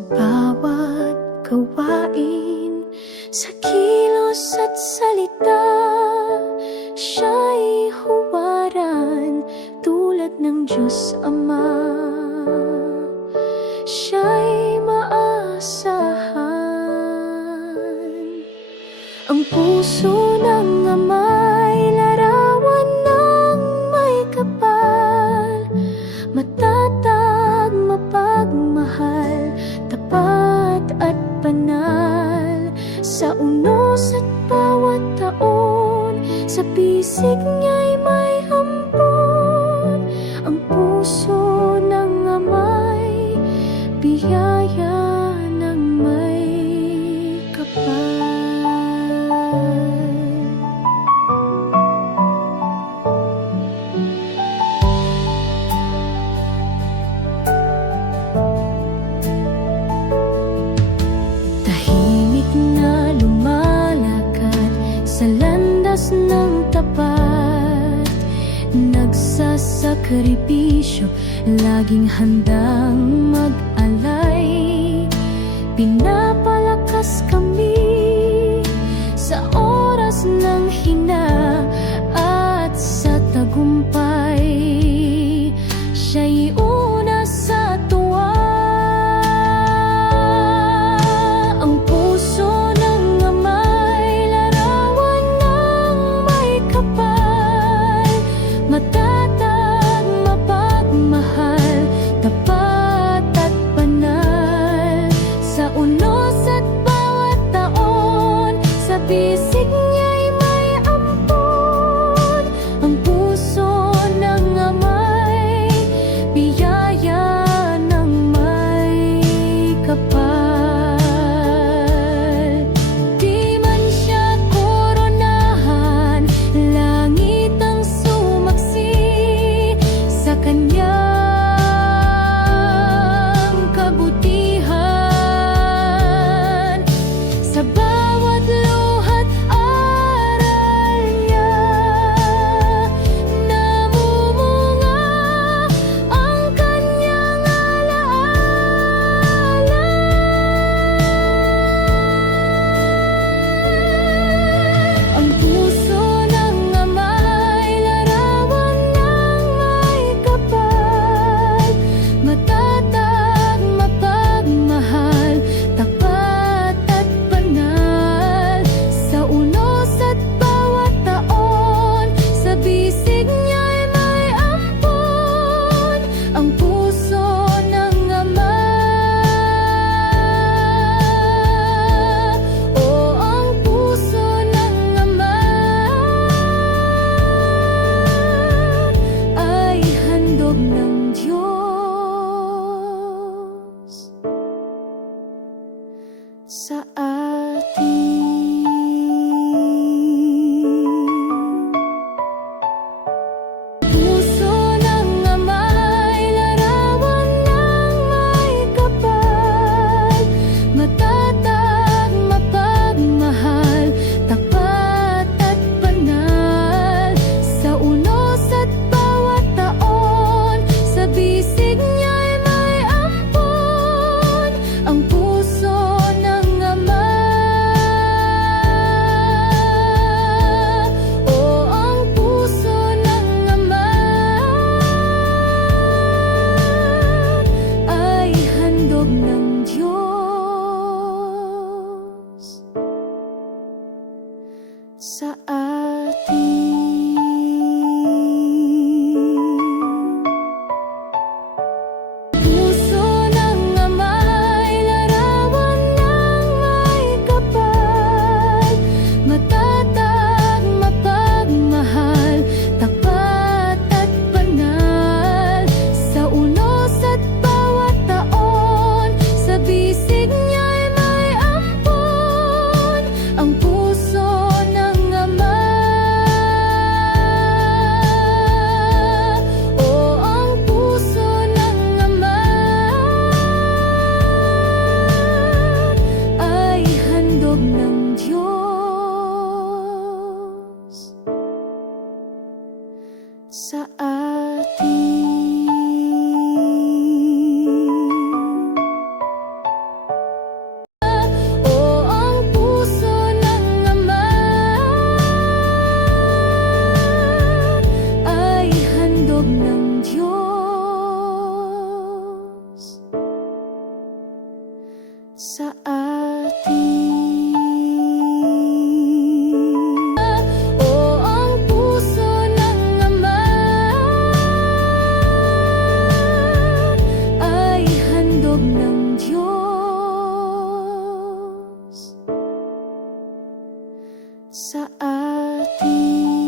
Sa bawat gawain, sa kilos at salita, siya'y huwaran tulad ng Diyos Ama. Siya'y maasahan. Ang puso ng Ama'y larawan ng may kapal, matatag, mapagmahal, tapat at banal. Sa unos at bawat taon, sa bisig niya'y may ampon. Ang puso ng Ama'y biyaya ng may kapal. Tahimik na lumalakad sa landas ng tapat, nagsasakripisyo, laging handang mag-alay. Pinapalakas kami sa oras ng hina at sa tagumpay. Siya'y una sa tuwa. Ang puso ng Ama'y larawan ng may kapal, matatag, mapagmahal, tapat at banal. Sa unos at bawat taon, sa bisig niya'y may ampon. Ang puso ng Ama'y biyaya ng may kapal. Di man siya koronahan, langit ang sumaksi sa kanyang kabutihan. Sa bawat luha't aral niya, namumunga ang kanyang alaala. Ang puso ng Ama'y larawan ng may kapal, matatag, mapagmahal, tapat at banal. Sa unos at bawat taon, sa bisig niya'y may ampon. Ang puso ng Ama, ang puso ng Ama ay handog ng Diyos sa atin. Puso ng Ama'y larawan ng may kapal, matatag, mapagmahal, tapat at banal. Sa unos at bawat taon, sa bisig niya'y may ampon. Ang puso ng Ama, ang puso ng Ama ay handog ng Diyos sa atin. Puso ng Ama'y larawan ng may kapal, matatag, mapagmahal, tapat at banal. Sa unos at bawat taon, sa bisig niya'y may ampon. Ang puso ng Ama sa atin. O ang puso ng Ama ay handog ng Diyos sa atin.